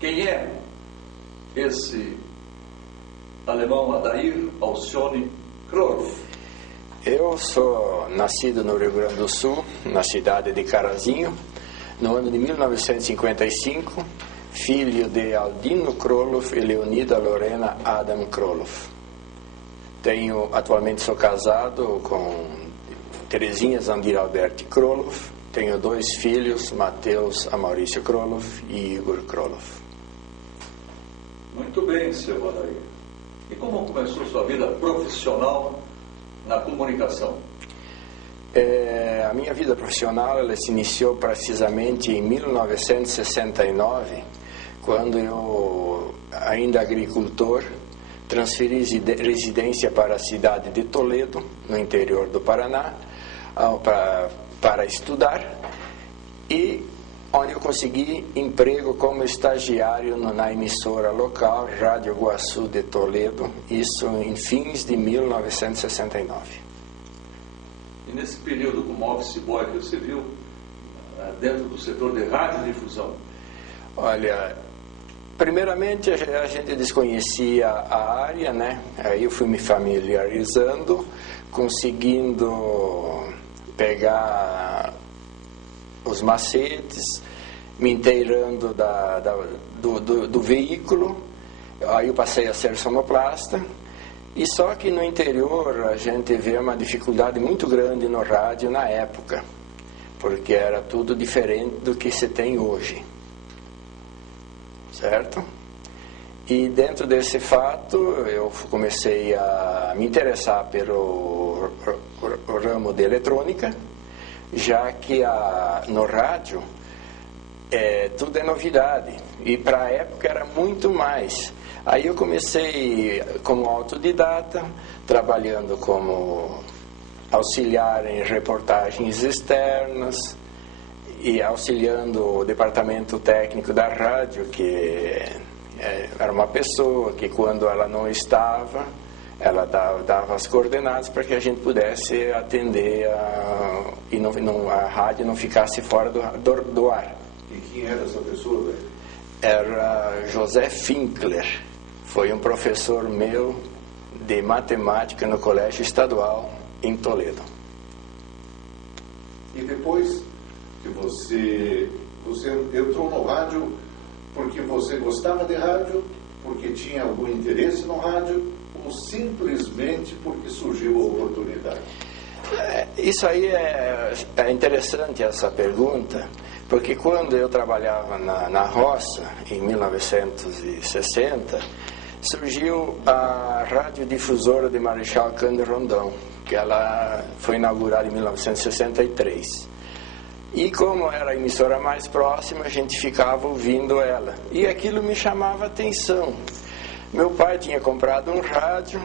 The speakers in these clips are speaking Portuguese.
Quem é esse alemão Adair Alcione Kroloff? Eu sou nascido no Rio Grande do Sul, na cidade de Carazinho, no ano de 1955, filho de Aldino Kroloff e Leonida Lorena Adam Kroloff. Atualmente sou casado com Terezinha Zandir Alberti Kroloff. Tenho 2 filhos, Mateus Maurício Kroloff e Igor Kroloff. Muito bem, seu Adair. E como começou sua vida profissional na comunicação? A minha vida profissional ela se iniciou precisamente em 1969, quando eu, ainda agricultor, transferi residência para a cidade de Toledo, no interior do Paraná, para estudar, e onde eu consegui emprego como estagiário na emissora local Rádio Guaçu de Toledo, isso em fins de 1969. E nesse período como office boy que você viu, dentro do setor de radiodifusão? Olha, primeiramente a gente desconhecia a área, né? Aí eu fui me familiarizando, conseguindo pegar os macetes, me inteirando do veículo. Aí eu passei a ser sonoplasta. E só que no interior a gente vê uma dificuldade muito grande no rádio na época, porque era tudo diferente do que se tem hoje, certo? E dentro desse fato eu comecei a me interessar pelo ramo de eletrônica, já que no rádio tudo é novidade, e para a época era muito mais. Aí eu comecei como autodidata, trabalhando como auxiliar em reportagens externas e auxiliando o departamento técnico da rádio, que era uma pessoa que, quando ela não estava, ela dava as coordenadas para que a gente pudesse atender e a rádio não ficasse fora do ar. E quem era essa pessoa, velho? Era José Finkler. Foi um professor meu de matemática no Colégio Estadual em Toledo. E depois que você entrou no rádio porque você gostava de rádio, porque tinha algum interesse no rádio, ou simplesmente porque surgiu a oportunidade? Isso aí é interessante, essa pergunta, porque quando eu trabalhava na roça, em 1960, surgiu a radiodifusora de Marechal Cândido Rondon, que ela foi inaugurada em 1963. E como era a emissora mais próxima, a gente ficava ouvindo ela. E aquilo me chamava a atenção. Meu pai tinha comprado um rádio,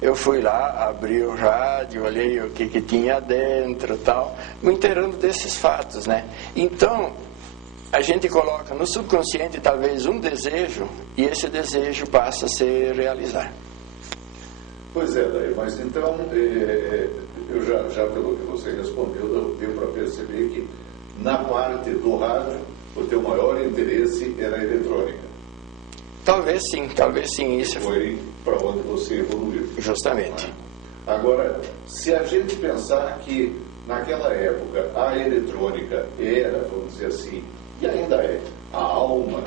eu fui lá, abri o rádio, olhei o que tinha dentro e tal, me inteirando desses fatos, né? Então, a gente coloca no subconsciente talvez um desejo, e esse desejo passa a se realizar. Pois é, Daí, mas então, eu já pelo que você respondeu, deu para perceber que na parte do rádio, o teu maior interesse era a eletrônica. Talvez sim, isso foi para onde você evoluiu. Justamente. Agora, se a gente pensar que naquela época a eletrônica era, vamos dizer assim, e ainda é, a alma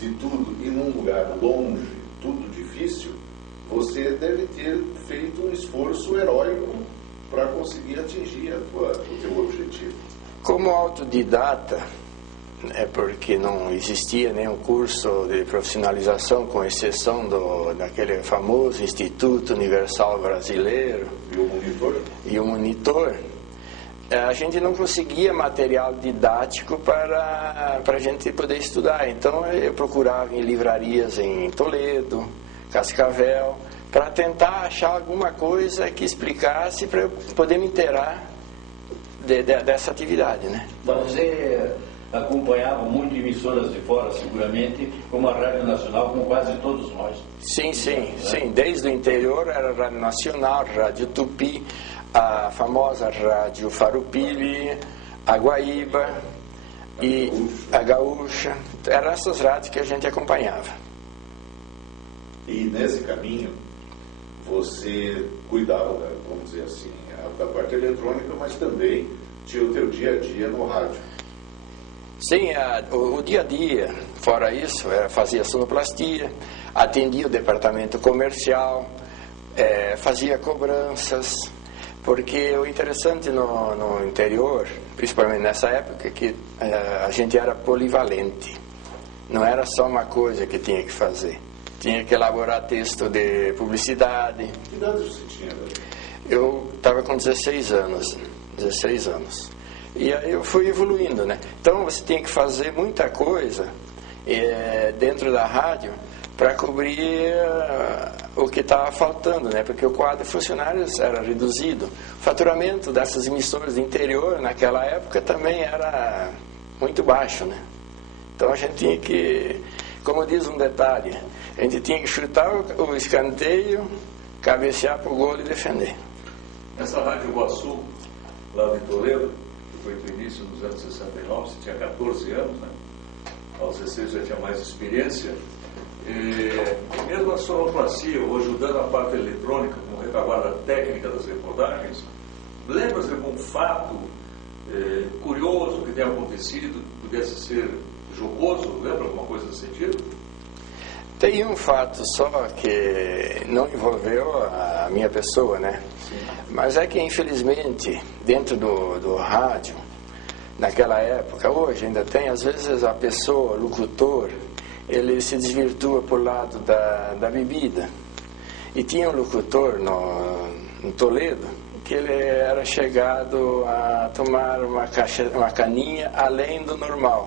de tudo, e num lugar longe, tudo difícil, você deve ter feito um esforço heróico para conseguir atingir o teu objetivo. Como autodidata, porque não existia nenhum curso de profissionalização, com exceção daquele famoso Instituto Universal Brasileiro e o monitor, a gente não conseguia material didático para a gente poder estudar. Então eu procurava em livrarias em Toledo, Cascavel, para tentar achar alguma coisa que explicasse para eu poder me inteirar dessa atividade, né? Você acompanhava muito emissoras de fora, seguramente, como a Rádio Nacional, como quase todos nós. Sim. Desde o interior era a Rádio Nacional, Rádio Tupi, a famosa Rádio Farroupilha, a Guaíba, e a Gaúcha. Eram essas rádios que a gente acompanhava. E nesse caminho, você cuidava, vamos dizer assim, da parte eletrônica, mas também tinha o teu dia a dia no rádio. Sim, o dia a dia, fora isso, fazia sonoplastia, atendia o departamento comercial, fazia cobranças, porque o interessante no interior, principalmente nessa época, é que a gente era polivalente. Não era só uma coisa que tinha que fazer. Tinha que elaborar texto de publicidade. Que idade você tinha, velho? Eu estava com 16 anos. E aí eu fui evoluindo, né? Então você tinha que fazer muita coisa dentro da rádio para cobrir o que estava faltando, né? Porque o quadro de funcionários era reduzido. O faturamento dessas emissoras do interior naquela época também era muito baixo, né? Então a gente tinha que, como diz um detalhe, a gente tinha que chutar o escanteio, cabecear para o gol e defender. Essa Rádio Iguaçu, lá de Toledo, que foi do início dos anos 69, você tinha 14 anos, né? Aos 16 já tinha mais experiência. E mesmo a sonoplastia, ou ajudando a parte eletrônica, como retaguarda técnica das reportagens, lembra-se de algum fato curioso que tenha acontecido, que pudesse ser jocoso? Lembra alguma coisa nesse sentido? Tem um fato só que não envolveu a minha pessoa, né? Sim. Mas é que, infelizmente, dentro do rádio, naquela época, hoje ainda tem, às vezes a pessoa, o locutor, ele se desvirtua por lado da bebida. E tinha um locutor no Toledo que ele era chegado a tomar uma caninha além do normal.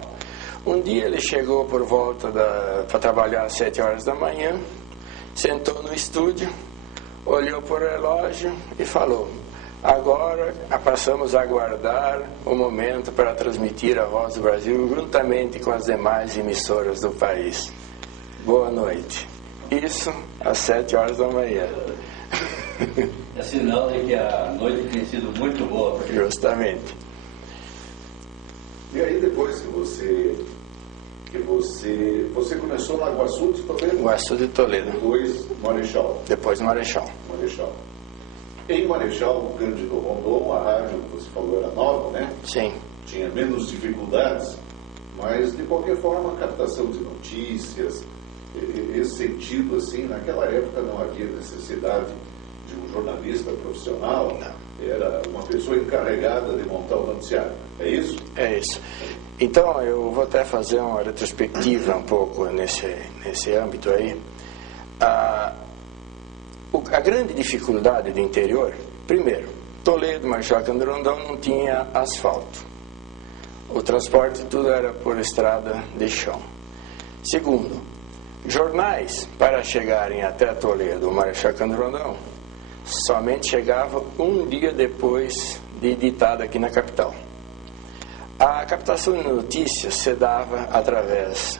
Um dia ele chegou por volta para trabalhar às 7 horas da manhã, sentou no estúdio, olhou para o relógio e falou: agora passamos a aguardar o momento para transmitir a Voz do Brasil juntamente com as demais emissoras do país. Boa noite. Isso às 7 horas da manhã. É sinal de que a noite tem sido muito boa. Justamente. E aí depois que você começou na Iguaçu de Toledo? Iguaçu de Toledo. Depois Marechal. Depois Marechal. Em Marechal, Cândido Rondon, a rádio, você falou, era nova, né? Sim. Tinha menos dificuldades, mas de qualquer forma a captação de notícias, esse sentido assim, naquela época não havia necessidade de um jornalista profissional. Não. Era uma pessoa encarregada de montar o noticiário. É isso? É isso. Então, eu vou até fazer uma retrospectiva um pouco nesse âmbito aí. A grande dificuldade do interior, primeiro, Toledo, Marechal Cândido Rondon não tinha asfalto. O transporte tudo era por estrada de chão. Segundo, jornais para chegarem até Toledo ou Marechal Cândido Rondon somente chegavam um dia depois de editado aqui na capital. A captação de notícias se dava através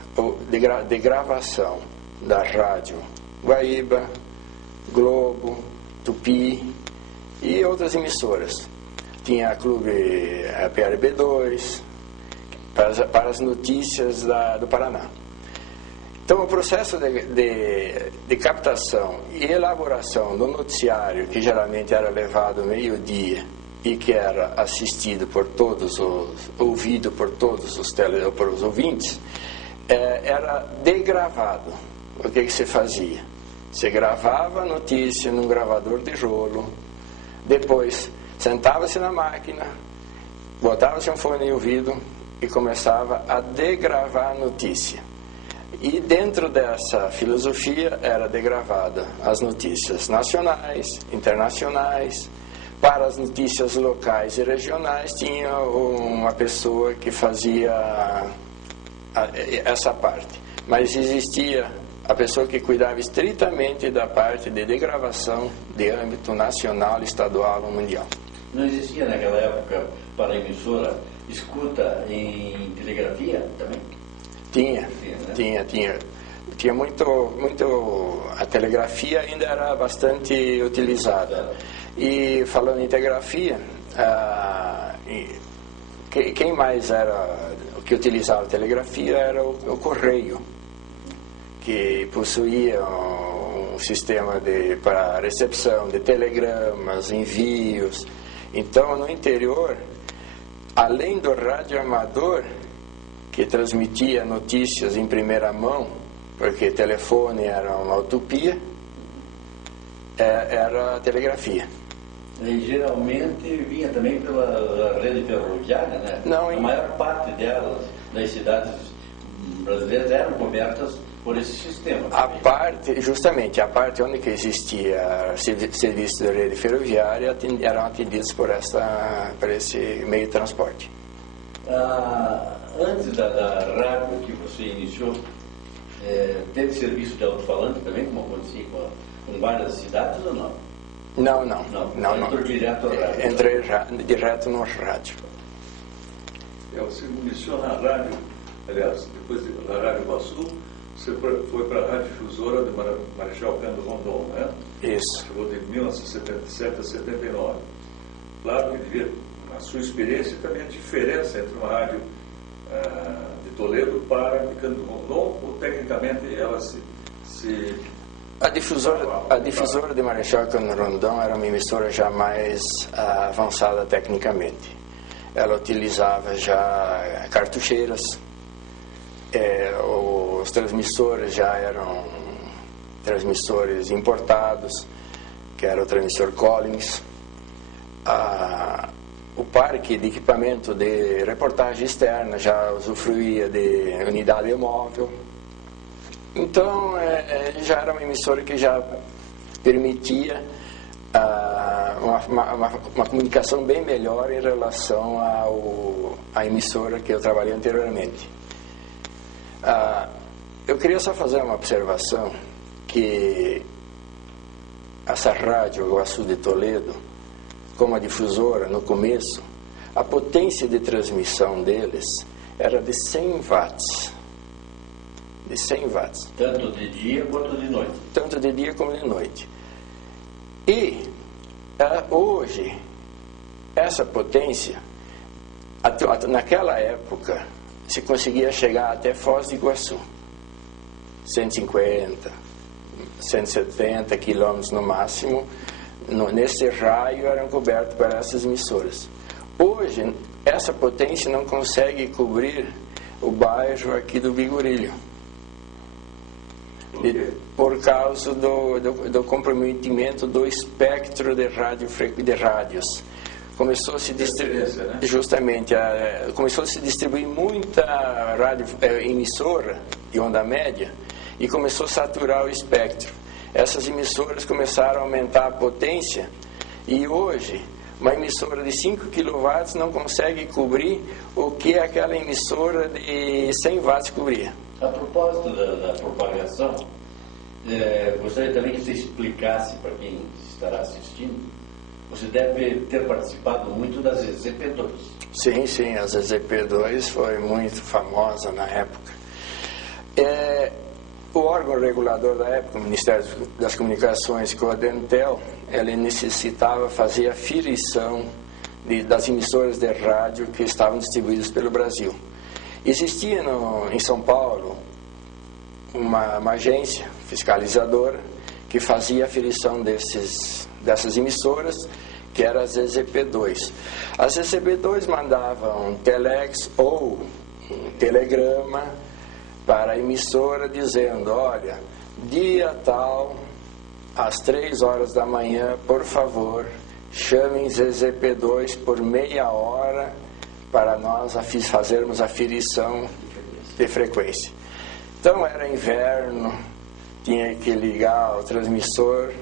de gravação da rádio Guaíba, Globo, Tupi e outras emissoras. Tinha a Clube PRB2 para as notícias do Paraná. Então, o processo de captação e elaboração do noticiário, que geralmente era levado ao meio-dia e que era assistido por todos, ouvido por todos os ouvintes, era degravado. O que se fazia? Se gravava a notícia num gravador de rolo, depois sentava-se na máquina, botava-se um fone de ouvido e começava a degravar a notícia. E dentro dessa filosofia era degravada as notícias nacionais, internacionais. Para as notícias locais e regionais tinha uma pessoa que fazia essa parte. Mas existia a pessoa que cuidava estritamente da parte de degravação de âmbito nacional, estadual ou mundial. Não existia naquela época para a emissora escuta em telegrafia também? Tinha muito, a telegrafia ainda era bastante utilizada. E falando em telegrafia, quem mais era que utilizava telegrafia era o correio, que possuía um sistema para recepção de telegramas, envios. Então, no interior, além do rádio amador, que transmitia notícias em primeira mão, porque telefone era uma utopia, era a telegrafia. E geralmente vinha também pela rede ferroviária, né? Não, a maior parte delas, das cidades brasileiras, eram cobertas por esse sistema. Justamente, a parte onde que existia serviço de rede ferroviária eram atendidos por esse meio de transporte. Antes da rádio que você iniciou, teve serviço de alto-falante também, como acontecia com várias cidades ou não? Não. Entrou direto ao rádio. Entrei direto no rádio. Você iniciou na rádio, aliás, depois da Rádio Iguaçu, você foi para a Rádio Difusora de Marechal Cândido Rondon, né? Isso. Chegou de 1977 a 79. Claro que devia, a sua experiência também a diferença entre uma rádio de Toledo para a de Cândido Rondon, ou tecnicamente ela se A difusora de Marechal Cândido Rondon era uma emissora já mais avançada tecnicamente. Ela utilizava já cartucheiras, os transmissores já eram transmissores importados, que era o transmissor Collins. O parque de equipamento de reportagem externa já usufruía de unidade móvel. Então, já era uma emissora que já permitia uma comunicação bem melhor em relação à emissora que eu trabalhei anteriormente. Eu queria só fazer uma observação, que essa rádio Iguaçu de Toledo, como a difusora, no começo, a potência de transmissão deles era de 100 watts. De 100 watts. Tanto de dia quanto de noite. Tanto de dia como de noite. E hoje, essa potência, naquela época, se conseguia chegar até Foz do Iguaçu. 150, 170 quilômetros no máximo, nesse raio eram cobertos por essas emissoras. Hoje, essa potência não consegue cobrir o bairro aqui do Bigurilho. Por causa do comprometimento do espectro de rádios. Começou a se distribuir, né? Justamente, começou a se distribuir muita emissora de onda média e começou a saturar o espectro. Essas emissoras começaram a aumentar a potência e hoje uma emissora de 5 kW não consegue cobrir o que aquela emissora de 100 watts cobria. A propósito da propagação, gostaria também que você explicasse para quem estará assistindo. Você deve ter participado muito das ZZP2. Sim, a ZZP2 foi muito famosa na época. O órgão regulador da época, o Ministério das Comunicações, com a Dentel, ele necessitava fazer aferição das emissoras de rádio que estavam distribuídas pelo Brasil. Existia em São Paulo uma agência fiscalizadora que fazia aferição dessas emissoras, que era a ZZP2. A ZZP2 mandava um telex ou um telegrama para a emissora dizendo: olha, dia tal, às 3 horas da manhã, por favor, chamem ZZP2 por meia hora para nós fazermos aferição de frequência. Então era inverno, tinha que ligar o transmissor,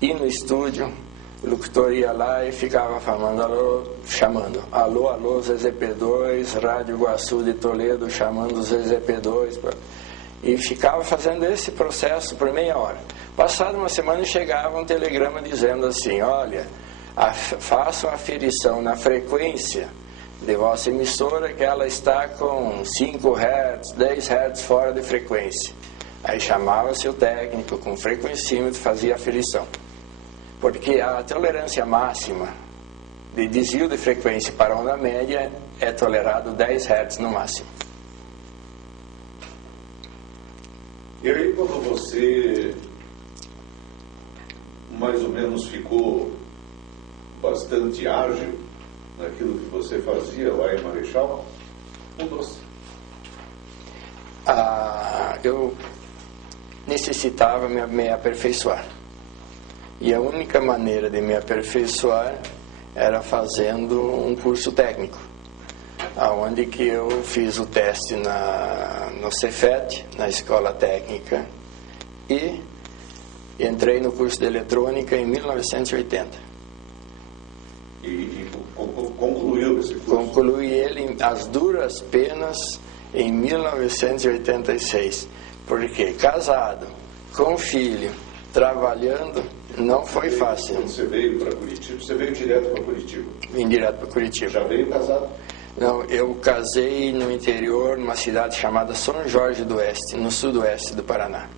ir no estúdio, o locutor ia lá e ficava chamando, alô, ZZP2, Rádio Iguaçu de Toledo, chamando o ZZP2, e ficava fazendo esse processo por meia hora. Passada uma semana chegava um telegrama dizendo assim: olha, façam aferição na frequência de vossa emissora, que ela está com 5 Hz, 10 Hz fora de frequência. Aí chamava-se o técnico com frequencímetro, fazia aferição. Porque a tolerância máxima de desvio de frequência para onda média é tolerado 10 Hz no máximo. E aí, quando você mais ou menos ficou bastante ágil naquilo que você fazia lá em Marechal, mudou-se? Eu necessitava me aperfeiçoar. E a única maneira de me aperfeiçoar era fazendo um curso técnico, aonde que eu fiz o teste no Cefet, na escola técnica, e entrei no curso de eletrônica em 1980. E concluiu esse curso? Concluí ele às duras penas em 1986, porque casado, com filho, trabalhando, não foi fácil. Quando você veio para Curitiba, você veio direto para Curitiba? Vim direto para Curitiba. Já veio casado? Não, eu casei no interior, numa cidade chamada São Jorge do Oeste, no sudoeste do Paraná.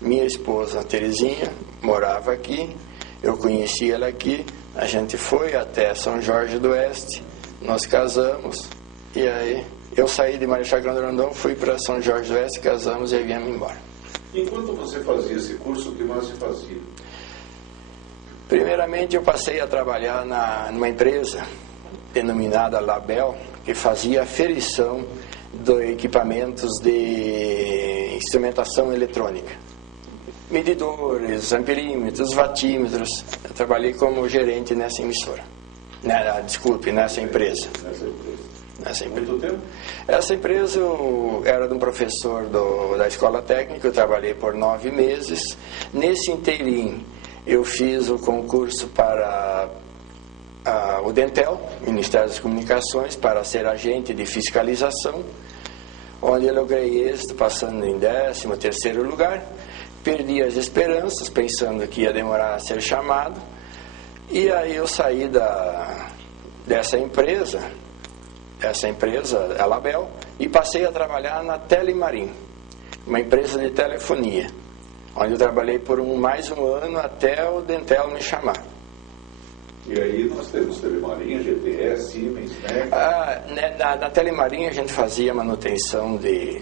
Minha esposa, Terezinha, morava aqui, eu conheci ela aqui, a gente foi até São Jorge do Oeste, nós casamos, e aí eu saí de Marechal Grande do Rondon, fui para São Jorge do Oeste, casamos e aí viemos embora. Enquanto você fazia esse curso, o que mais você fazia? Primeiramente, eu passei a trabalhar numa empresa denominada Label, que fazia aferição de equipamentos de instrumentação eletrônica. Medidores, amperímetros, vatímetros. Eu trabalhei como gerente nessa emissora. Nessa empresa. Nessa empresa. Muito tempo? Essa empresa eu era de um professor da escola técnica, eu trabalhei por 9 meses. Nesse inteirinho, eu fiz o concurso para o Dentel, Ministério das Comunicações, para ser agente de fiscalização, onde eu logrei êxito, passando em 13º lugar. Perdi as esperanças, pensando que ia demorar a ser chamado, e aí eu saí dessa empresa, a Label, e passei a trabalhar na Telemarim, uma empresa de telefonia, onde eu trabalhei por mais um ano até o Dentel me chamar. E aí nós temos Telemarim, GTS, Siemens, né? Na Telemarim a gente fazia manutenção de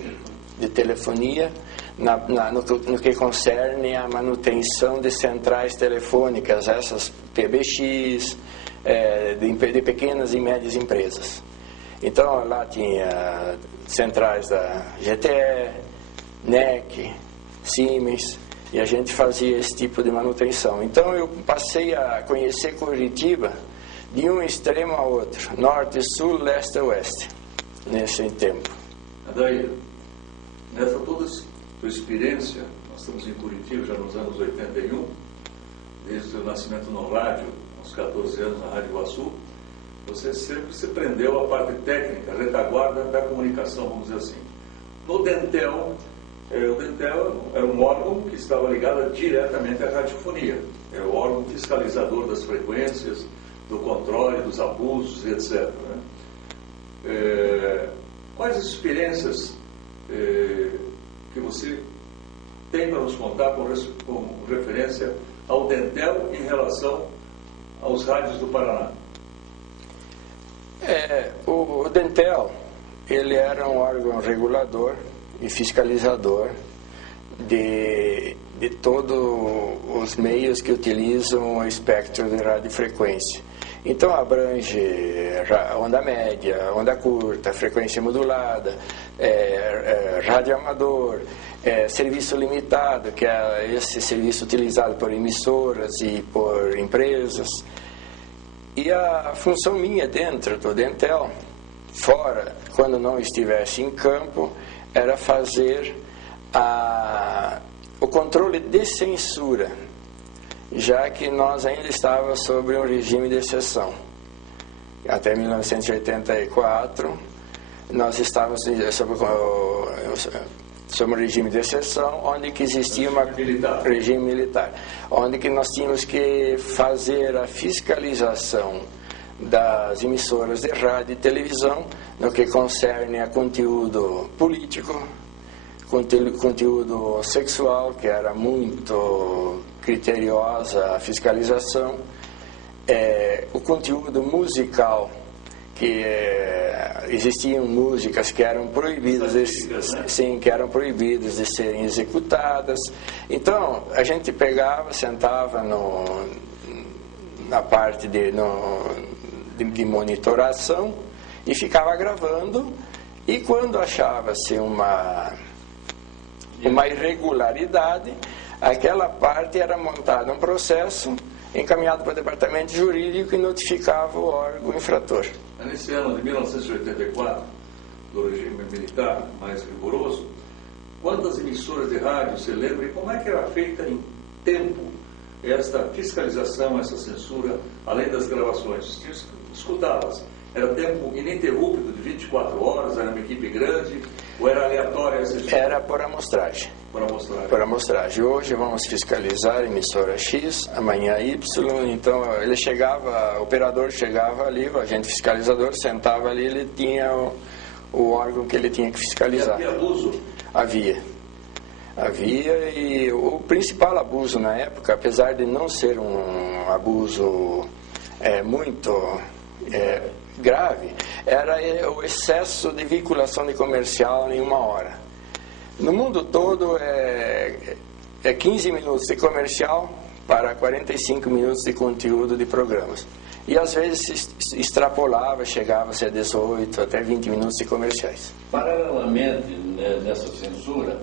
telefonia, no que concerne a manutenção de centrais telefônicas, essas PBX, de pequenas e médias empresas. Então lá tinha centrais da GTE, NEC, Siemens, e a gente fazia esse tipo de manutenção. Então eu passei a conhecer Curitiba de um extremo a outro, norte, sul, leste e oeste, nesse tempo. Adair, nessa toda tua experiência, nós estamos em Curitiba já nos anos 81, desde o seu nascimento no rádio, aos 14 anos na Rádio Iguaçu, você sempre se prendeu à parte técnica, retaguarda da comunicação, vamos dizer assim. No Dentel, o Dentel era um órgão que estava ligado diretamente à radiofonia, é o órgão fiscalizador das frequências, do controle dos abusos, etc. Né? Quais as experiências que você tem para nos contar com referência ao Dentel em relação aos rádios do Paraná? O Dentel, ele era um órgão regulador e fiscalizador de todos os meios que utilizam o espectro de radiofrequência. Então abrange onda média, onda curta, frequência modulada, rádio amador, serviço limitado, que é esse serviço utilizado por emissoras e por empresas. E a função minha dentro do Dentel, fora, quando não estivesse em campo, era fazer o controle de censura, já que nós ainda estávamos sobre um regime de exceção. Até 1984, nós estávamos sob um regime de exceção, onde que existia regime militar, onde que nós tínhamos que fazer a fiscalização das emissoras de rádio e televisão no que concerne a conteúdo político, conteúdo sexual, que era muito criteriosa a fiscalização, o conteúdo musical, que existiam músicas que eram proibidas que eram proibidas de serem executadas. Então a gente pegava, sentava na parte de monitoração e ficava gravando, e quando achava-se uma irregularidade, aquela parte era montada um processo encaminhado para o departamento jurídico e notificava o órgão infrator. Nesse ano de 1984, do regime militar mais rigoroso, quantas emissoras de rádio você lembra e como é que era feita em tempo esta fiscalização, essa censura, além das gravações? Escutá-las. Era tempo ininterrupto de 24 horas? Era uma equipe grande? Ou era aleatória? Era por amostragem. Por amostragem. Hoje vamos fiscalizar a emissora X, amanhã Y. Então o operador chegava ali, o agente fiscalizador sentava ali, ele tinha o órgão que ele tinha que fiscalizar. E havia abuso? Havia, e o principal abuso na época, apesar de não ser um abuso muito grave, era o excesso de veiculação de comercial em 1 hora. No mundo todo é 15 minutos de comercial para 45 minutos de conteúdo de programas. E às vezes se extrapolava, chegava-se a 18 até 20 minutos de comerciais. Paralelamente, nessa censura,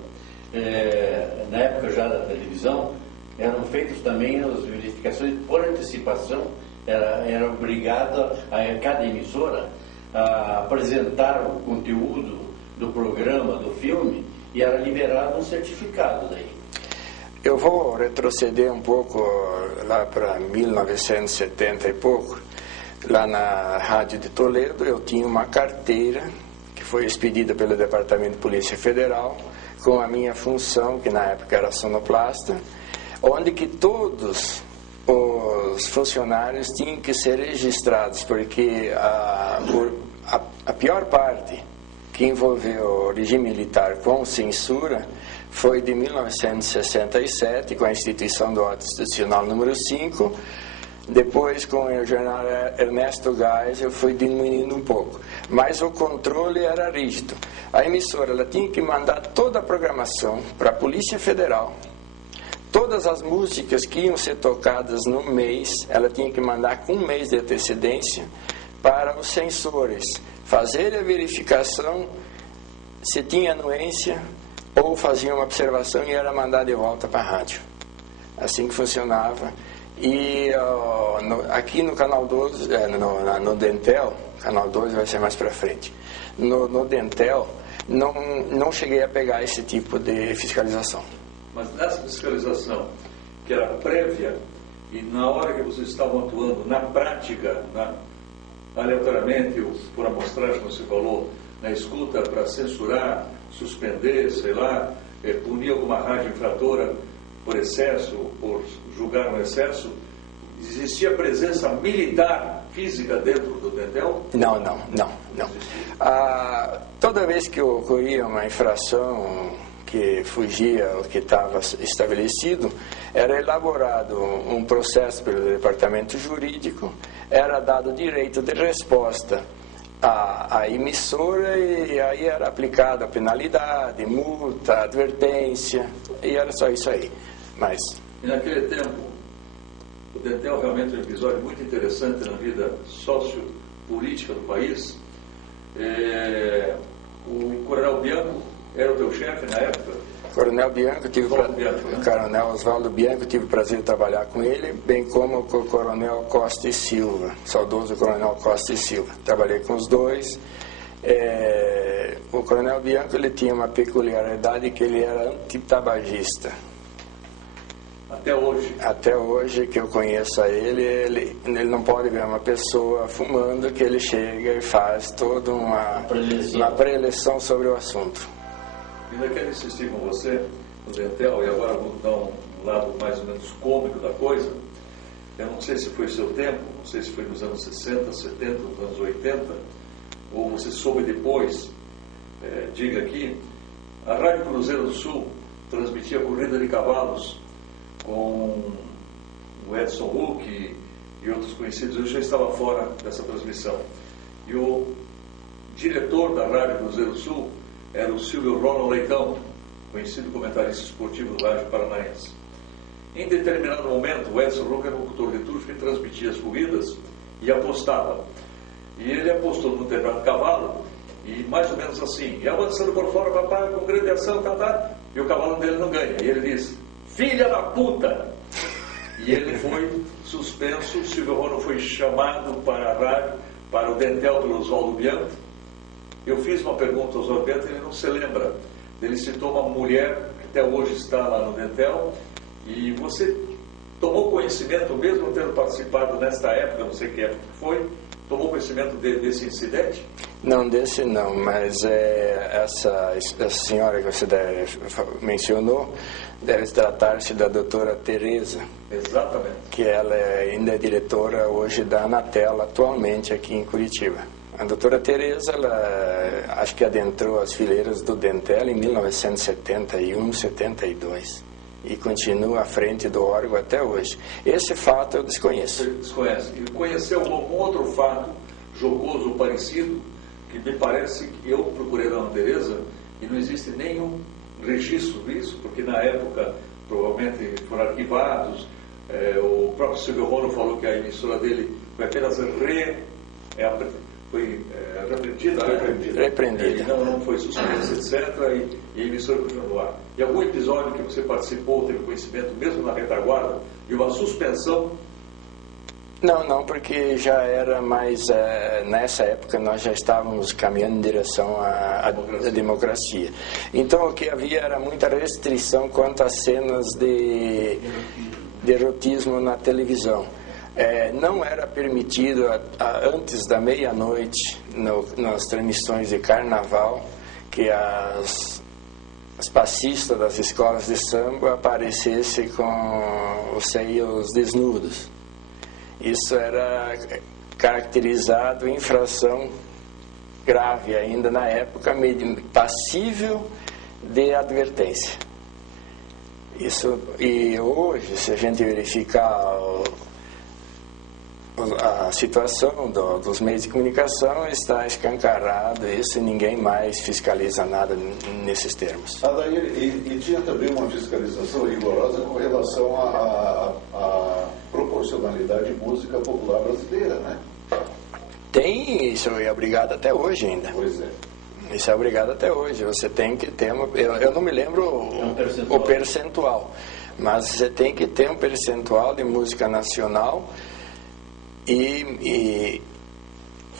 na época já da televisão, eram feitas também as verificações por antecipação. Era obrigado a cada emissora a apresentar o conteúdo do programa, do filme, e era liberado um certificado daí. Eu vou retroceder um pouco lá para 1970 e pouco. Lá na Rádio de Toledo eu tinha uma carteira que foi expedida pelo Departamento de Polícia Federal com a minha função, que na época era sonoplasta, onde que todos os funcionários tinham que ser registrados, porque a pior parte que envolveu o regime militar com censura foi de 1967, com a instituição do ato institucional número 5. Depois, com o general Ernesto Geisel, foi diminuindo um pouco. Mas o controle era rígido. A emissora ela tinha que mandar toda a programação para a Polícia Federal. Todas as músicas que iam ser tocadas no mês, ela tinha que mandar com 1 mês de antecedência para os censores fazerem a verificação se tinha anuência ou faziam uma observação e era mandar de volta para a rádio. Assim que funcionava. E aqui no Canal 12, no Dentel, Canal 12 vai ser mais para frente, no Dentel, não cheguei a pegar esse tipo de fiscalização. Mas nessa fiscalização, que era prévia, e na hora que vocês estavam atuando, na prática, aleatoriamente, por amostragem, como você falou, na escuta para censurar, suspender, sei lá, punir alguma rádio infratora por excesso, por julgar um excesso, existia presença militar física dentro do Dentel? Não. Toda vez que ocorria uma infração que fugia ao que estava estabelecido, era elaborado um processo pelo departamento jurídico, era dado direito de resposta à emissora e aí era aplicada a penalidade, multa, advertência, e era só isso aí. Mas... E naquele tempo, o Dentel realmente é um episódio muito interessante na vida sociopolítica do país. O Coronel Bianco era o teu chefe na época? Coronel Bianco, Coronel Oswaldo Bianco, tive o prazer de trabalhar com ele, bem como com o Coronel Costa e Silva, saudoso Coronel Costa e Silva. Trabalhei com os dois. O Coronel Bianco ele tinha uma peculiaridade que ele era antitabagista. Até hoje? Até hoje que eu conheço ele não pode ver uma pessoa fumando que ele chega e faz toda uma preleção sobre o assunto. Ainda quero insistir com você no Dentel, e agora vou dar um lado mais ou menos cômico da coisa. Eu não sei se foi seu tempo, não sei se foi nos anos 60, 70, nos anos 80, ou você soube depois. Diga aqui, a Rádio Cruzeiro do Sul transmitia corrida de cavalos com o Edson Huck e outros conhecidos. Eu já estava fora dessa transmissão. E o diretor da Rádio Cruzeiro do Sul era o Silvio Ronald Leitão, conhecido comentarista esportivo do Rádio Paranaense. Em determinado momento, o Edson Roca era um locutor litúrgico que transmitia as corridas e apostava. E ele apostou no determinado cavalo, e mais ou menos assim, e avançando por fora, papai, com grande ação, e o cavalo dele não ganha. E ele diz, filha da puta! E ele foi suspenso, o Silvio Ronald foi chamado para a rádio, para o Dentel pelo Oswaldo Bianco. Eu fiz uma pergunta ao Oswaldo Bianco, ele não se lembra. Ele citou uma mulher que até hoje está lá no Dentel. E você tomou conhecimento, mesmo tendo participado nesta época, não sei que época foi, tomou conhecimento desse incidente? Não, desse não, mas essa senhora que você mencionou deve tratar-se da doutora Tereza. Exatamente. Que ela ainda é diretora hoje da Anatel, atualmente aqui em Curitiba. A doutora Tereza, ela acho que adentrou as fileiras do Dentel em 1971, 72. E continua à frente do órgão até hoje. Esse fato eu desconheço. Você desconhece. E conheceu algum outro fato jocoso ou parecido, que me parece que eu procurei na Tereza e não existe nenhum registro disso, porque na época provavelmente foram arquivados. O próprio Silvio Ronald falou que a emissora dele foi apenas repreendida. Não foi suspensa, etc. E a emissora continuou no ar. E algum episódio que você participou, teve conhecimento, mesmo na retaguarda, de uma suspensão? Não, porque já era mais... nessa época nós já estávamos caminhando em direção à democracia. Então o que havia era muita restrição quanto às cenas de erotismo na televisão. Não era permitido antes da meia-noite, nas transmissões de carnaval, que as passistas das escolas de samba aparecessem com os seios desnudos. Isso era caracterizado infração grave ainda na época, passível de advertência. E hoje, se a gente verificar a situação dos meios de comunicação, está escancarado isso e ninguém mais fiscaliza nada nesses termos. Adair, e tinha também uma fiscalização rigorosa com relação à proporcionalidade de música popular brasileira, né? Tem, isso é obrigado até hoje ainda. Pois é. Isso é obrigado até hoje. Você tem que ter eu não me lembro o percentual, mas você tem que ter um percentual de música nacional e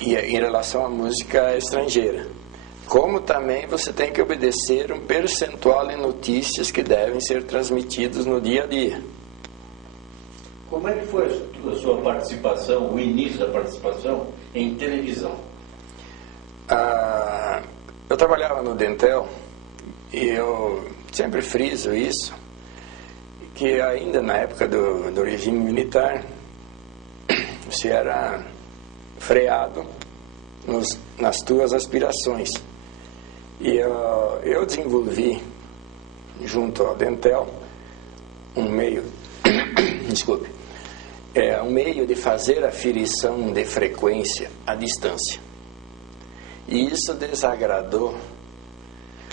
em relação à música estrangeira. Como também você tem que obedecer um percentual de notícias que devem ser transmitidos no dia a dia. Como é que foi a sua participação, o início da participação em televisão? Eu trabalhava no Dentel e eu sempre friso isso, que ainda na época do regime militar, você era freado nas tuas aspirações. E eu desenvolvi, junto ao Dentel, um meio de fazer aferição de frequência à distância. E isso desagradou.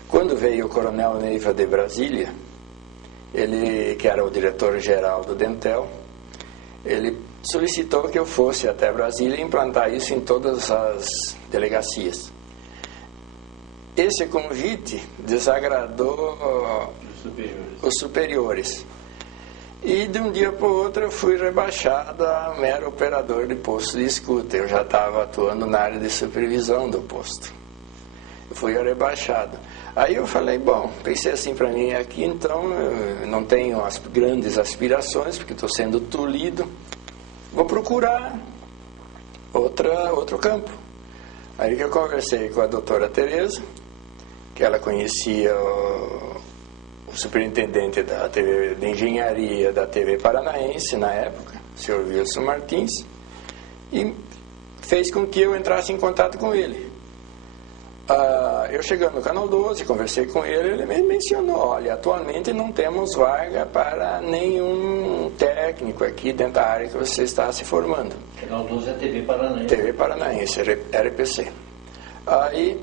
Quando veio o Coronel Neiva de Brasília, ele, que era o diretor-geral do Dentel, ele solicitou que eu fosse até Brasília e implantar isso em todas as delegacias. Esse convite desagradou os superiores. E de um dia para o outro eu fui rebaixado a mero operador de posto de escuta. Eu já estava atuando na área de supervisão do posto. Eu fui rebaixado. Aí eu falei, pensei assim para mim, aqui então eu não tenho as grandes aspirações, porque estou sendo tolhido. Vou procurar outro campo. Aí que eu conversei com a doutora Tereza, que ela conhecia o superintendente da TV, de engenharia da TV Paranaense na época, o senhor Wilson Martins, e fez com que eu entrasse em contato com ele. Eu chegando no Canal 12, conversei com ele, ele me mencionou, olha, atualmente não temos vaga para nenhum técnico aqui dentro da área que você está se formando. Canal 12 é TV Paranaense. TV Paranaense, RPC. Aí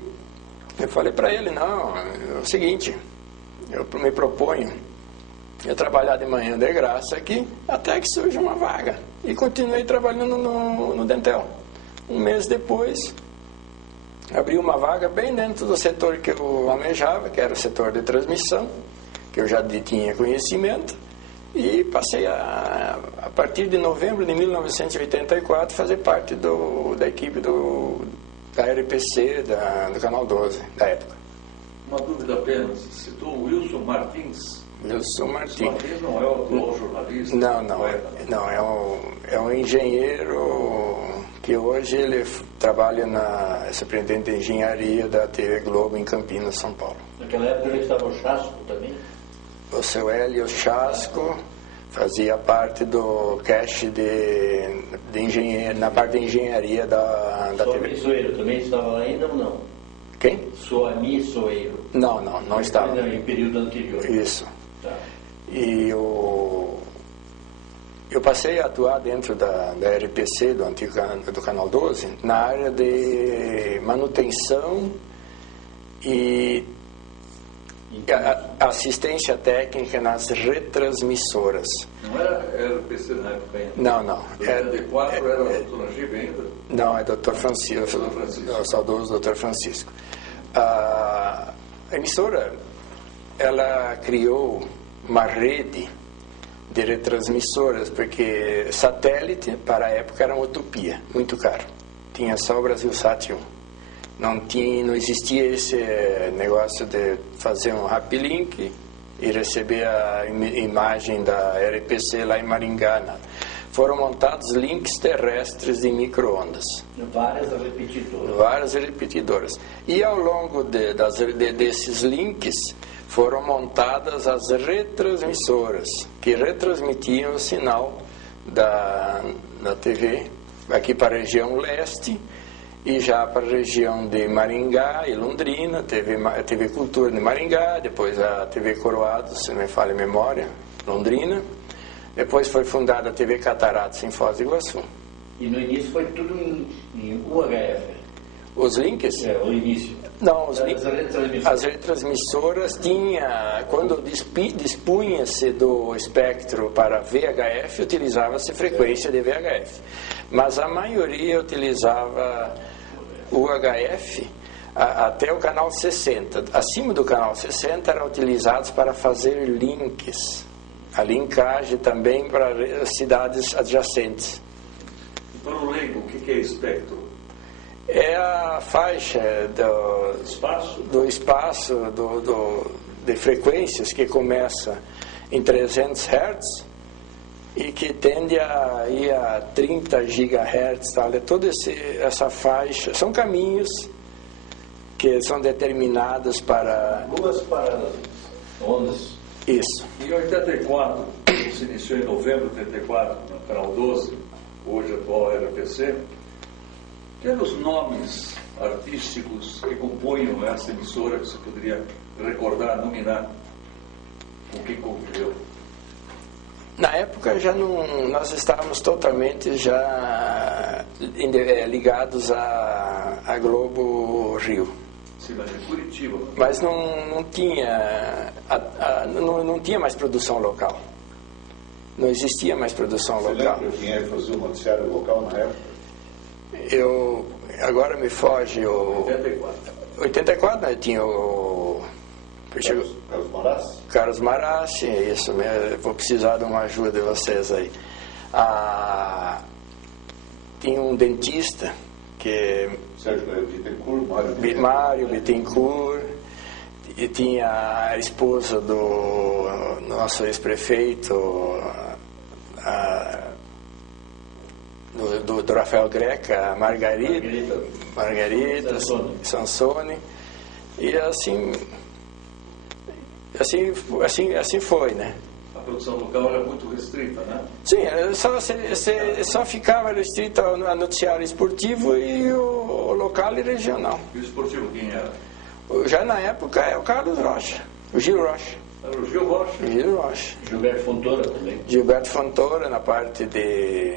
eu falei para ele, não, é o seguinte, eu me proponho eu trabalhar de manhã de graça aqui até que surja uma vaga. E continuei trabalhando no Dentel. Um mês depois, abri uma vaga bem dentro do setor que eu almejava, que era o setor de transmissão, que eu já tinha conhecimento, e passei a partir de novembro de 1984, fazer parte da equipe da RPC, do Canal 12, da época. Uma dúvida apenas, citou o Wilson Martins. Wilson Martins. Martins não é o atual jornalista? Não, é um engenheiro que hoje ele trabalha é superintendente de engenharia da TV Globo em Campinas, São Paulo. Naquela época ele estava o Chasco também? O seu Hélio Chasco fazia parte do cast de engenharia, na parte de engenharia da TV. Soeiro também estava lá ainda ou não? Quem? Soami Soeiro. Não estava. Em período anterior. Isso. Tá. E eu passei a atuar dentro da RPC, do Canal 12, na área de manutenção e assistência técnica nas retransmissoras. Não era RPC na época ainda? Não. Em 84 era o Dr. Najib ainda? Não, é Dr. Francisco, o saudoso Dr. Francisco. A emissora, ela criou uma rede de retransmissoras, porque satélite, para a época, era uma utopia, muito caro. Tinha só o Brasilsat 1. Não existia esse negócio de fazer um uplink e receber a imagem da RPC lá em Maringá. Não. Foram montados links terrestres de micro-ondas. Várias repetidoras. E ao longo desses links foram montadas as retransmissoras, que retransmitiam o sinal da TV aqui para a região leste e já para a região de Maringá e Londrina, TV Cultura de Maringá, depois a TV Coroado, se não me falha a memória, Londrina. Depois foi fundada a TV Cataratas em Foz do Iguaçu. E no início foi tudo em UHF? Os links? O início. Não, as retransmissoras quando dispunha-se do espectro para VHF, utilizava-se frequência de VHF. Mas a maioria utilizava UHF até o canal 60. Acima do canal 60 eram utilizados para fazer links. A linkagem também para cidades adjacentes. Para o leigo, o que é espectro? É a faixa do espaço de frequências que começa em 300 Hz e que tende a ir a 30 GHz. Tá? Toda essa faixa são caminhos que são determinados para... Duas paradas, ondas. Isso. Em 84, se iniciou em novembro de 84, no canal 12, hoje atual RPC, quais os nomes artísticos que compunham essa emissora que você poderia recordar, nominar com quem conviveu? Na época já nós estávamos totalmente já ligados à Globo Rio. Sim, mas em Curitiba. Mas não tinha mais produção local. Não existia mais produção local. Você lembra quem é que fazia o noticiário local na época? Agora me foge o... 84, né? Tinha o... Carlos Marassi? Carlos Marassi, isso mesmo. Vou precisar de uma ajuda de vocês aí. Tinha um dentista que... Sérgio Bittencourt, Mário Bittencourt, e tinha a esposa do nosso ex-prefeito, do Rafael Greca, Margarita Sansone, e assim foi, né? produção local era muito restrita, né? Sim, só ficava restrito ao noticiário esportivo e o local e regional. E o esportivo quem era? Já na época é o Carlos Rocha, o Gil Rocha. Era o Gil Rocha. Gil Rocha. Gilberto Fontoura também. Gilberto Fontoura na parte de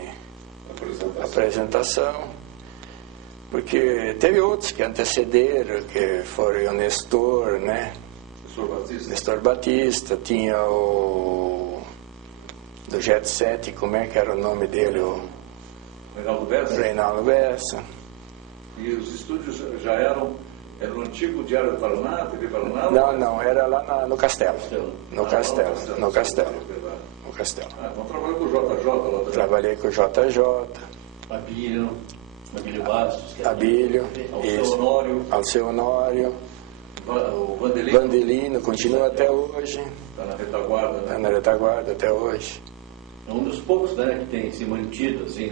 apresentação. Porque teve outros que antecederam, que foram o Nestor, né? Nestor Batista, tinha o do Jet Set, como é que era o nome dele? O Reinaldo Bessa. E os estúdios já eram no antigo Diário do Paraná, TV Paraná? Não, era lá no Castelo. No Castelo. Então trabalhou com o JJ lá também? Trabalhei com o JJ. Abílio Bastos. Abílio. Alceu Honório. O Vandelino, continua até hoje. Está na retaguarda, né? Está na retaguarda até hoje. É um dos poucos, né, que tem se mantido assim,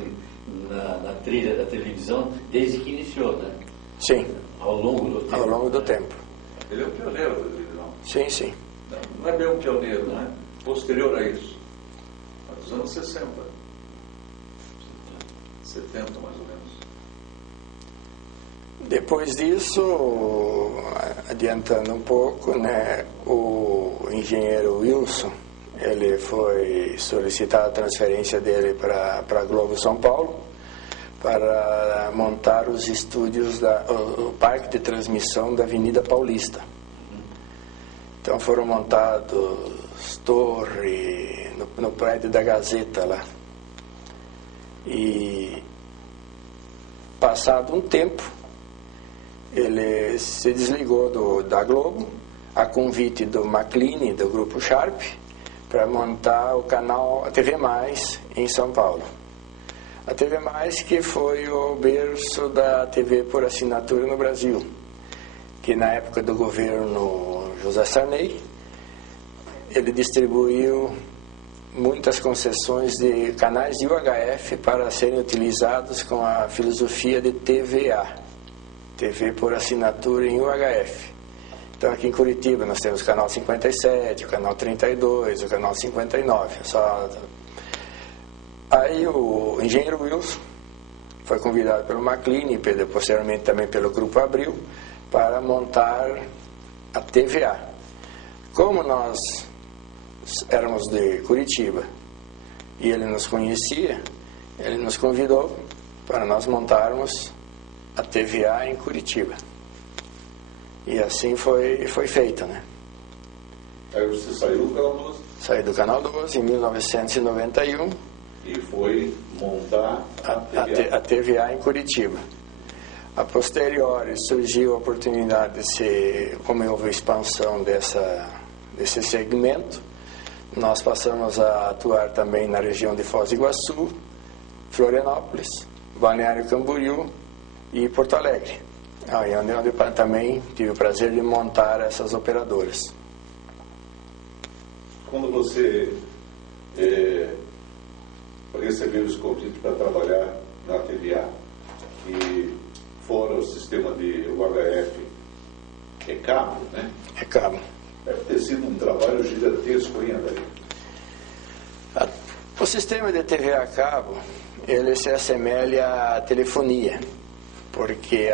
na trilha da televisão desde que iniciou, né? Sim. Ao longo do tempo. Ele é um pioneiro da televisão. Sim, sim. Não é bem um pioneiro, né? Posterior a isso. Dos anos 60. 70, mais ou menos. Depois disso, adiantando um pouco, né, o engenheiro Wilson, ele foi solicitar a transferência dele para a Globo São Paulo para montar os estúdios, o parque de transmissão da Avenida Paulista. Então foram montados torre no prédio da Gazeta lá. E passado um tempo, ele se desligou da Globo, a convite do McLean, do Grupo Sharp, para montar o canal TV Mais em São Paulo. A TV Mais que foi o berço da TV por assinatura no Brasil, que na época do governo José Sarney, ele distribuiu muitas concessões de canais de UHF para serem utilizados com a filosofia de TVA, TV por assinatura em UHF. Então aqui em Curitiba nós temos o canal 57, o canal 32, o canal 59. Aí o engenheiro Wilson foi convidado pelo McLean e posteriormente também pelo Grupo Abril para montar a TVA. Como nós éramos de Curitiba e ele nos conhecia, ele nos convidou para nós montarmos a TVA em Curitiba. E assim foi feito, né? Aí você saiu do Canal 12? Saí do Canal 12 em 1991. E foi montar a TVA em Curitiba. A posteriori surgiu a oportunidade como houve expansão desse segmento, nós passamos a atuar também na região de Foz do Iguaçu, Florianópolis, Balneário Camboriú e Porto Alegre. Onde eu também tive o prazer de montar essas operadoras. Quando você recebeu os convites para trabalhar na TVA, e fora o sistema de UHF, é cabo, né? É cabo. Deve ter sido um trabalho gigantesco, hein, André? O sistema de TV a cabo, ele se assemelha à telefonia, porque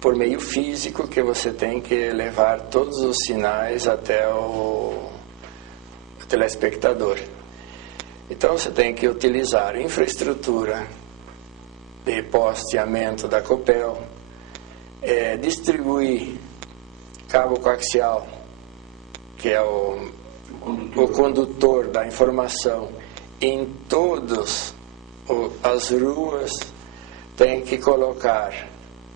por meio físico que você tem que levar todos os sinais até o telespectador. Então você tem que utilizar infraestrutura de posteamento da Copel, distribuir cabo coaxial, que é o condutor da informação, em todas as ruas. Tem que colocar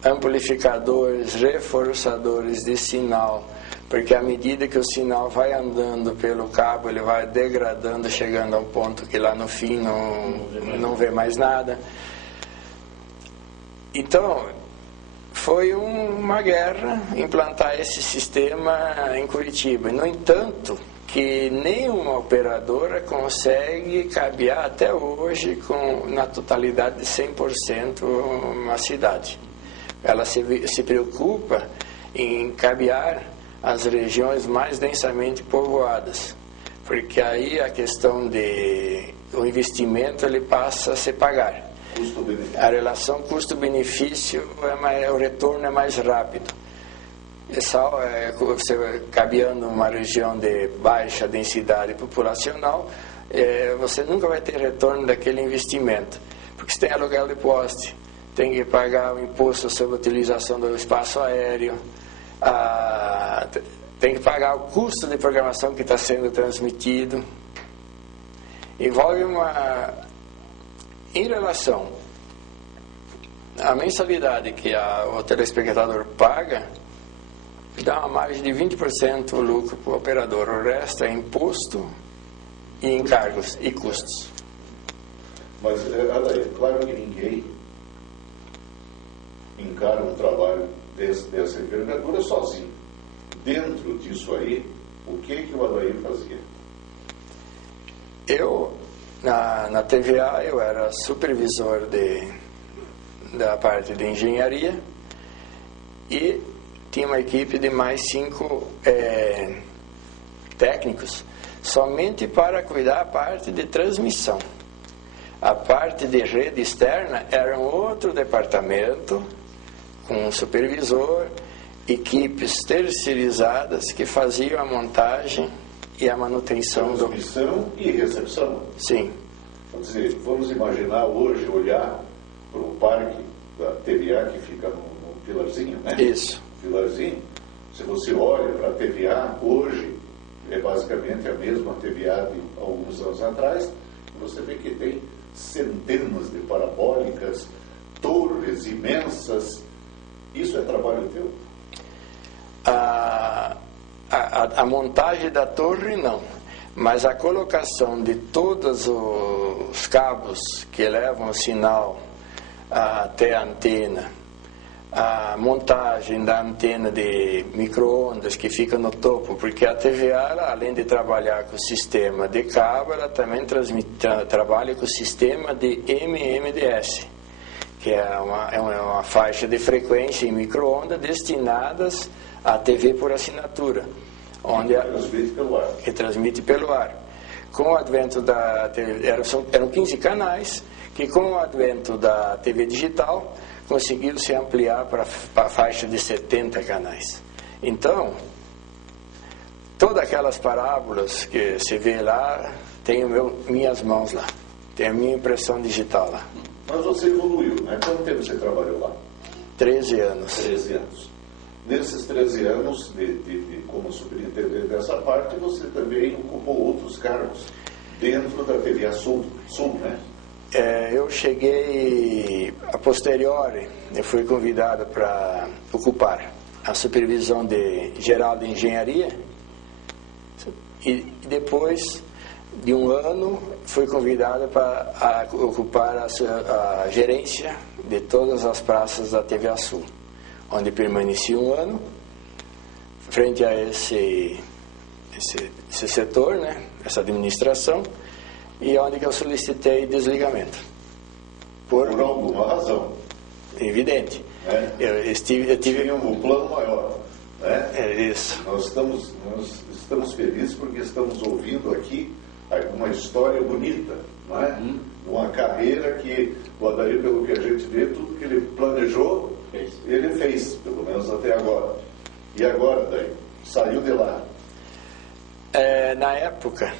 amplificadores, reforçadores de sinal, porque à medida que o sinal vai andando pelo cabo, ele vai degradando, chegando a um ponto que lá no fim não vê mais nada. Então, foi uma guerra implantar esse sistema em Curitiba. No entanto, que nenhuma operadora consegue cabear até hoje na totalidade de 100% uma cidade. Ela se preocupa em cabear as regiões mais densamente povoadas, porque aí a questão de o investimento ele passa a se pagar. A relação custo-benefício o retorno é mais rápido. Você cabeando uma região de baixa densidade populacional, você nunca vai ter retorno daquele investimento, porque você tem aluguel de poste, tem que pagar o imposto sobre a utilização do espaço aéreo, tem que pagar o custo de programação que está sendo transmitido. Envolve em relação à mensalidade que o telespectador paga, dá uma margem de 20% o lucro para o operador, o resto é imposto e encargos e custos. Mas, é claro que ninguém encara um trabalho dessa envergadura sozinho. Dentro disso aí, o que o Adair fazia? Eu, na TVA, eu era supervisor da parte de engenharia e tinha uma equipe de mais 5 técnicos, somente para cuidar da parte de transmissão. A parte de rede externa era um outro departamento, com um supervisor, equipes terceirizadas que faziam a montagem e a manutenção transmissão e recepção. Sim. Quer dizer, vamos imaginar hoje, olhar para o parque da TVA que fica no Pilarzinho, né? Isso. Pilarzinho. Se você olha para a TVA hoje, é basicamente a mesma TVA de alguns anos atrás, você vê que tem centenas de parabólicas, torres imensas. Isso é trabalho teu? A montagem da torre não, mas a colocação de todos os cabos que levam o sinal até a antena, a montagem da antena de micro-ondas que fica no topo, porque a TVA, além de trabalhar com o sistema de cabo, ela também trabalha com o sistema de MMDS, que é uma faixa de frequência em micro-ondas destinadas à TV por assinatura, que transmite pelo ar. Com o advento da TV, eram 15 canais, que com o advento da TV digital conseguiu se ampliar para a faixa de 70 canais. Então, todas aquelas parábolas que se vê lá, tem minhas mãos lá, tem a minha impressão digital lá. Mas você evoluiu, né? Quanto tempo você trabalhou lá? 13 anos. 13 anos. Nesses 13 anos, como superintendente dessa parte, você também ocupou outros cargos dentro da TVA Sul, né? Eu cheguei, a posteriori, eu fui convidado para ocupar a supervisão geral de engenharia e depois de um ano fui convidado para ocupar a gerência de todas as praças da TVA Sul, onde permaneci um ano frente a esse setor, né, essa administração, e onde que eu solicitei desligamento. Por alguma razão. Evidente. É. Eu tive um plano maior. Né? É isso. Nós estamos felizes porque estamos ouvindo aqui uma história bonita, não é? Uma carreira que o Adair, pelo que a gente vê, tudo que ele planejou, ele fez, pelo menos até agora. E agora, Adair, saiu de lá? Na época,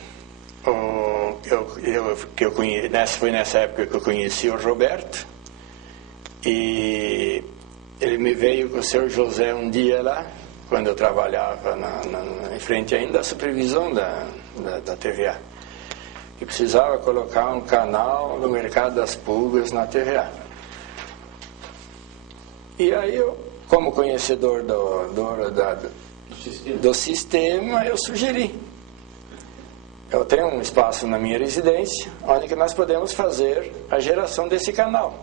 foi nessa época que eu conheci o Roberto, e ele me veio com o seu José um dia lá, quando eu trabalhava em frente ainda à supervisão da TVA, que precisava colocar um canal no mercado das pulgas na TVA. E aí eu, como conhecedor do sistema, eu sugeri. Eu tenho um espaço na minha residência, onde que nós podemos fazer a geração desse canal.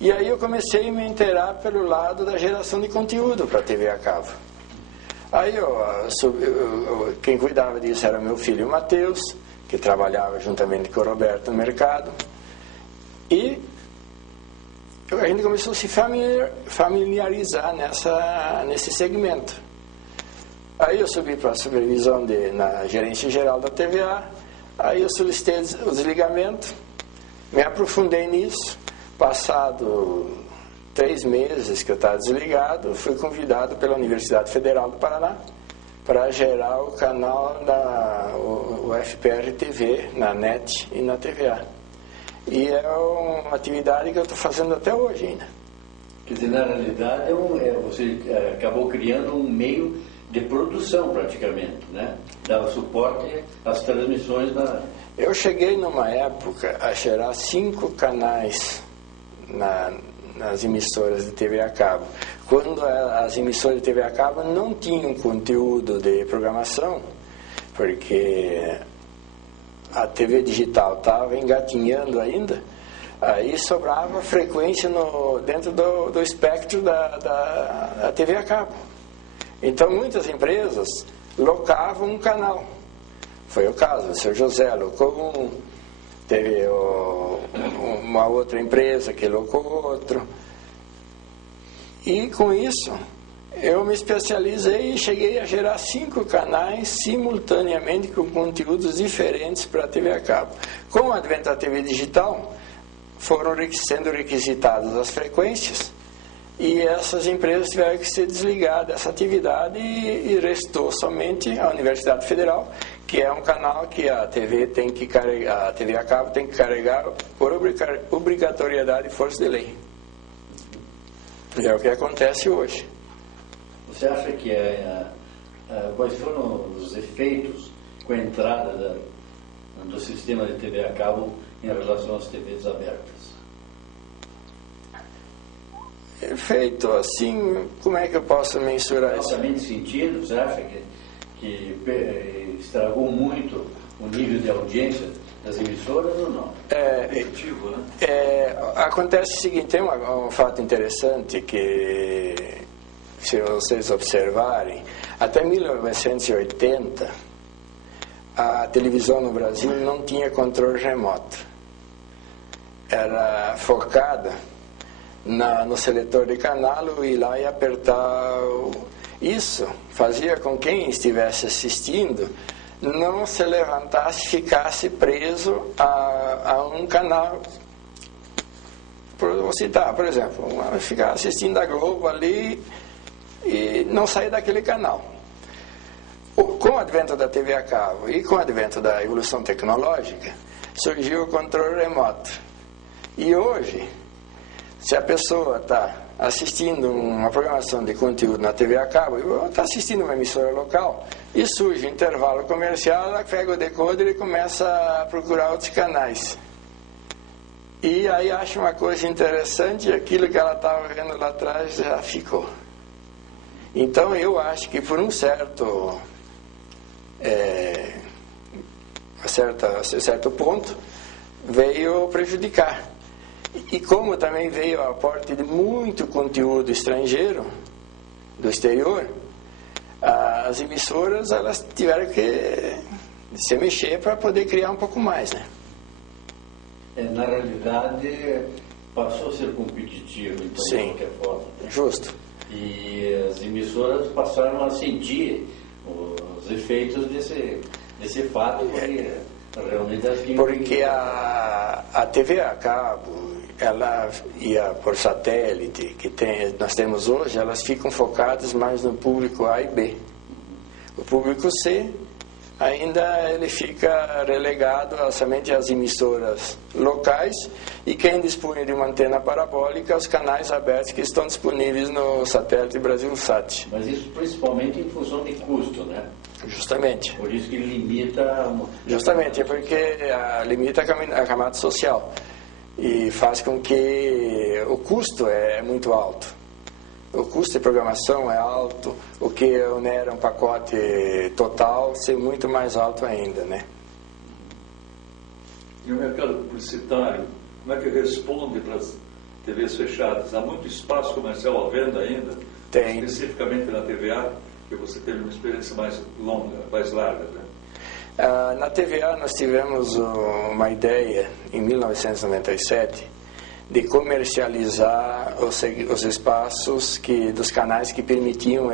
E aí eu comecei a me inteirar pelo lado da geração de conteúdo para a TV a cabo. Aí quem cuidava disso era meu filho Matheus, que trabalhava juntamente com o Roberto no mercado. E a gente começou a se familiarizar nesse segmento. Aí eu subi para a supervisão na gerência geral da TVA, aí eu solicitei o desligamento, me aprofundei nisso, passado 3 meses que eu estava desligado, fui convidado pela Universidade Federal do Paraná para gerar o canal o FPR TV, na NET e na TVA. E é uma atividade que eu estou fazendo até hoje ainda. Quer dizer, na realidade, você acabou criando um meio de produção praticamente, né? Dava suporte às transmissões da... Eu cheguei numa época a gerar 5 canais nas emissoras de TV a cabo. Quando as emissoras de TV a cabo não tinham conteúdo de programação, porque a TV digital estava engatinhando ainda, aí sobrava frequência dentro do espectro da TV a cabo. Então muitas empresas locavam um canal. Foi o caso, o Sr. José locou teve uma outra empresa que locou outro. E com isso eu me especializei e cheguei a gerar 5 canais simultaneamente com conteúdos diferentes para a TV a cabo. Com o advento da TV digital, foram sendo requisitadas as frequências e essas empresas tiveram que ser desligar dessa atividade e restou somente a Universidade Federal, que é um canal que a TV tem que carregar, a TV a cabo tem que carregar por obrigatoriedade e força de lei. E é o que acontece hoje. Você acha que quais foram os efeitos com a entrada do sistema de TV a cabo em relação às TVs abertas? Efeito assim, como é que eu posso mensurar isso? Altamente sentido, você acha que estragou muito o nível de audiência das emissoras ou não? Efetivo, né? Acontece o seguinte, tem um fato interessante que, se vocês observarem, até 1980 a televisão no Brasil não tinha controle remoto. Era focada no seletor de canal, eu ir lá e apertar. Isso fazia com que quem estivesse assistindo não se levantasse e ficasse preso a um canal. Vou citar, por exemplo, ficar assistindo a Globo ali e não sair daquele canal. Com o advento da TV a cabo e com o advento da evolução tecnológica, surgiu o controle remoto. E hoje, se a pessoa está assistindo uma programação de conteúdo na TV a cabo, ou está assistindo uma emissora local, e surge um intervalo comercial, ela pega o decoder e começa a procurar outros canais. E aí acha uma coisa interessante e aquilo que ela estava vendo lá atrás já ficou. Então eu acho que por um certo ponto veio prejudicar. E como também veio a aporte de muito conteúdo estrangeiro, do exterior, as emissoras elas tiveram que se mexer para poder criar um pouco mais, né? Na realidade, passou a ser competitivo, então, Sim, de qualquer forma. justo. E as emissoras passaram a sentir os efeitos desse fato, porque realmente elas tinham... Porque a TV a cabo, ela ia por satélite, nós temos hoje, elas ficam focadas mais no público A e B. O público C, ainda ele fica relegado somente às emissoras locais e quem dispõe de uma antena parabólica, os canais abertos que estão disponíveis no satélite Brasilsat. Mas isso principalmente em função de custo, né? Justamente. Por isso que limita... Justamente, é porque limita a camada social e faz com que o custo é muito alto. O custo de programação é alto, o que onera um pacote total ser muito mais alto ainda, né? E o mercado publicitário, como é que responde para as TVs fechadas? Há muito espaço comercial à venda ainda? Tem. Especificamente na TVA, que você teve uma experiência mais longa, mais larga, né? Na TVA nós tivemos uma ideia, em 1997, de comercializar os espaços dos canais que permitiam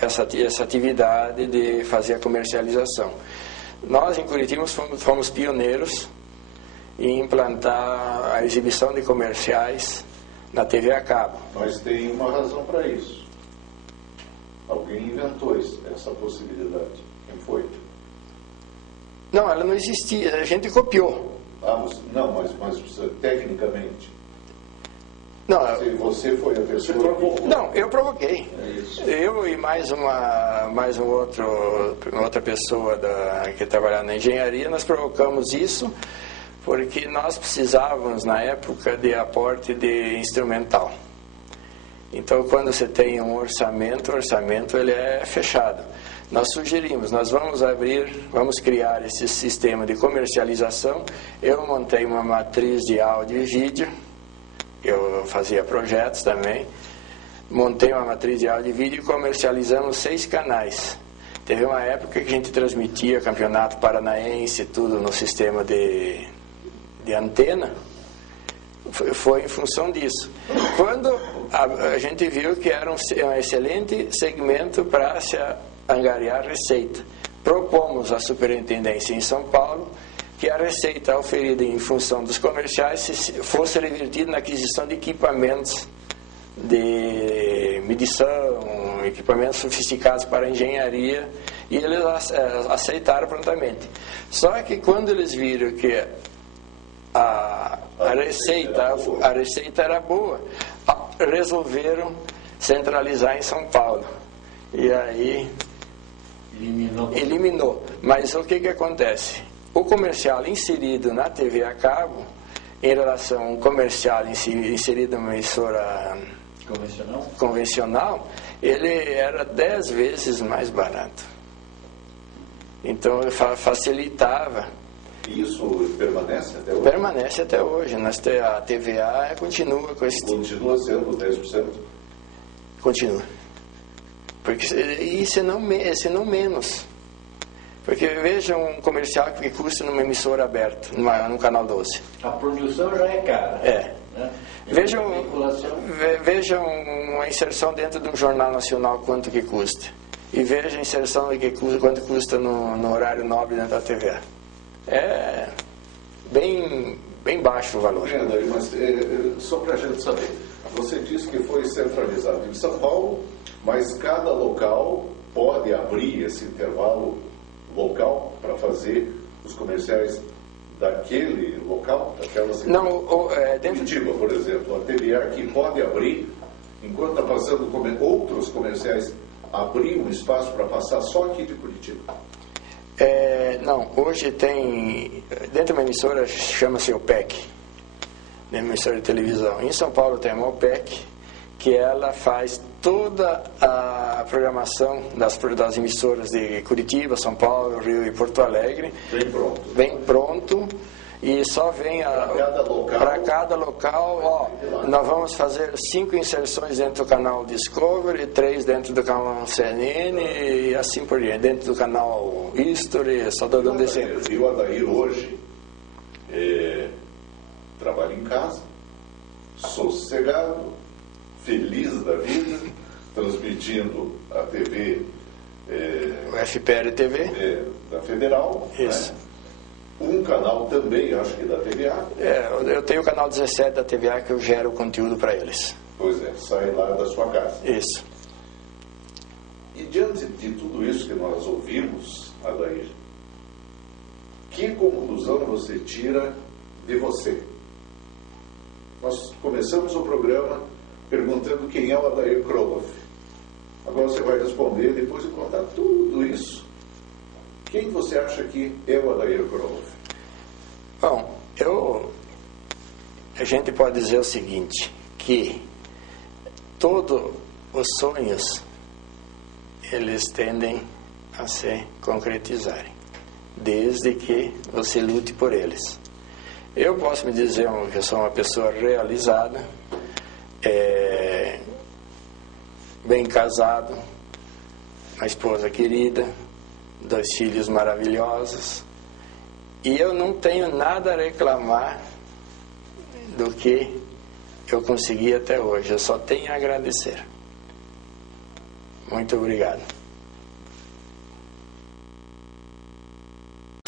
essa atividade de fazer a comercialização. Nós, em Curitiba, fomos pioneiros em implantar a exibição de comerciais na TV a cabo. Mas tem uma razão para isso. Alguém inventou essa possibilidade. Quem foi? Não, ela não existia, a gente copiou. Mas tecnicamente. Não, você foi a pessoa que... Não, eu provoquei. Eu e outra pessoa que trabalhava na engenharia, nós provocamos isso porque nós precisávamos, na época, de aporte de instrumental. Então, quando você tem um orçamento, o orçamento ele é fechado. Nós sugerimos, nós vamos criar esse sistema de comercialização. Eu montei uma matriz de áudio e vídeo, eu fazia projetos também. Montei uma matriz de áudio e vídeo e comercializamos 6 canais. Teve uma época que a gente transmitia campeonato paranaense, tudo no sistema de antena. Foi em função disso. Quando a gente viu que era um excelente segmento para se angariar receita, propomos à superintendência em São Paulo que a receita oferida em função dos comerciais fosse revertida na aquisição de equipamentos de medição, equipamentos sofisticados para a engenharia, e eles aceitaram prontamente. Só que quando eles viram que a receita era boa, resolveram centralizar em São Paulo. E aí eliminou. Mas o que acontece? O comercial inserido na TV a cabo, em relação ao comercial inserido numa emissora convencional, ele era 10 vezes mais barato. Então facilitava. Isso permanece até hoje? Permanece até hoje. A TVA continua com esse... Continua sendo 10%? Continua. E se não menos. Porque veja um comercial que custa numa emissora aberta, num canal 12. A produção já é cara. É. Né? Veja uma inserção dentro de um jornal nacional, quanto que custa. E veja a inserção quanto custa no horário nobre dentro da TV. É bem baixo o valor. Mas só para a gente saber, você disse que foi centralizado em São Paulo, mas cada local pode abrir esse intervalo local para fazer os comerciais daquele local, daquela cidade? Não, Curitiba, por exemplo, a TVA aqui pode abrir, enquanto está passando outros comerciais, abrir um espaço para passar só aqui de Curitiba? Não, hoje tem, dentro de uma emissora, chama-se OPEC, uma emissora de televisão. Em São Paulo tem uma OPEC, que ela faz toda a programação das emissoras de Curitiba, São Paulo, Rio e Porto Alegre. Vem pronto. E só vem para cada local, nós vamos fazer 5 inserções dentro do canal Discovery, 3 dentro do canal CNN e assim por diante, dentro do canal History, só estou dando exemplo. E o Adair hoje trabalha em casa, sossegado, feliz da vida, transmitindo a TV... o FPR TV. Da Federal. Isso. Né? Um canal também, acho que da TVA. Eu tenho o canal 17 da TVA que eu gero o conteúdo para eles. Pois é, sai lá da sua casa. Isso. E diante de tudo isso que nós ouvimos, Adair, que conclusão você tira de você? Nós começamos o programa perguntando quem é o Adair Kroloff. Agora você vai responder, depois de contar tudo isso. Quem você acha que é o Adair Kroloff? Bom, a gente pode dizer o seguinte, que todos os sonhos, eles tendem a se concretizarem, desde que você lute por eles. Eu posso me dizer que eu sou uma pessoa realizada, bem casado, uma esposa querida, 2 filhos maravilhosos, e eu não tenho nada a reclamar do que eu consegui até hoje, eu só tenho a agradecer. Muito obrigado.